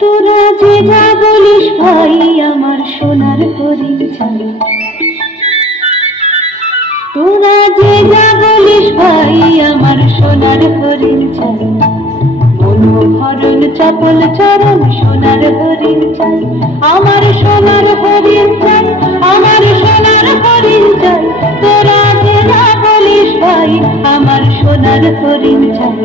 তোরা যে যা বলিস ভাই আমার সোনার হরিণ চাই, তোরা যে যা বলিস ভাই আমার সোনার হরিণ চাই, মনোহরণ চপল চরণ সোনার হরিণ চাই, আমার সোনার হরিণ চাই, আমার সোনার হরিণ চাই, তোরা যে যা বলিস ভাই আমার সোনার হরিণ চাই।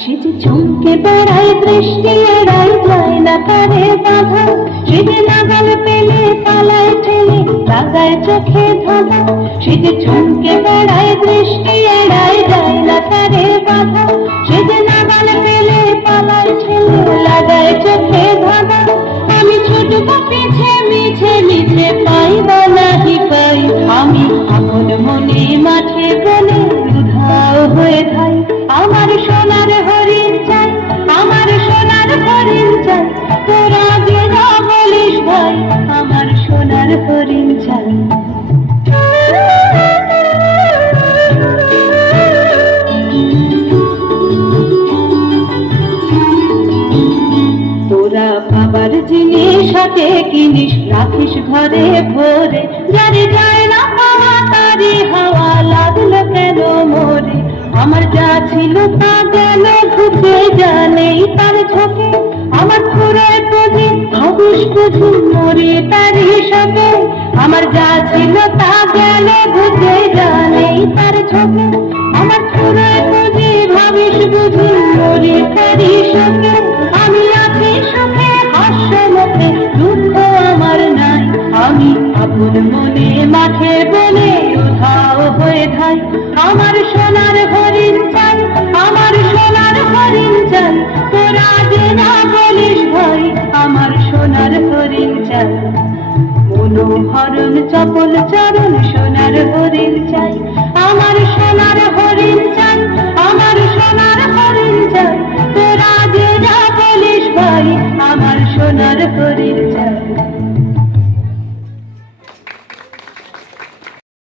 সে যে চমকে বেড়ায় দৃষ্টি এড়ায় যায় না পারে বাধা, সে যে নাগাল পেলে পালায় ঠেলে লাগায় চোখে ধাঁধা, সে যে চমকে বেড়ায় দৃষ্টি এড়ায় যায় না পারে বাধা, সে যে নাগাল পেলে পালায় ঠেলে লাগায় চোখে ধাঁধা। আমি ছুটব পিছে মিছে মিছে পাই বা নাহি পাই, আমি আপন মনে মাঠে বলে উধাও হয়ে থাই, আমার সোনার হরিণ চাই, আমার সোনার হরিণ চাই, তোরা যে যা বলিস ভাই আমার সোনার হরিণ চাই। তোরা বাবার জিনিস হাতে কিনিস রাখিস ঘরে ভরে, যারে যায় না পাওয়া তারি হাওয়া লাগলো কেন মোরে, আমার যা ছিল তা গেল ঘুচে জানেই তার ঝোঁকে, আমার ফুরের পুঁজি ভাবিস বুঝি মরে তারি সবে, আমার যা ছিল তা গেল ঘুচে জানেই তার ঝোঁকে, আমার ফুরের পুঁজি ভাবিস বুঝি মরে তারি সবে, আমি আছি সুখে হাস্য মুখে দুঃখ আমার নাই, আমি আপন মনে মাঠে বলে উধাও হয়ে ধাই, আমার সোনার হরিণ চাই, আমার সোনার হরিণ চাই, তোরা যে না বলিস ভাই আমার সোনার হরিণ চাই, মনোহরণ চপল চরণ সোনার হরিণ চাই,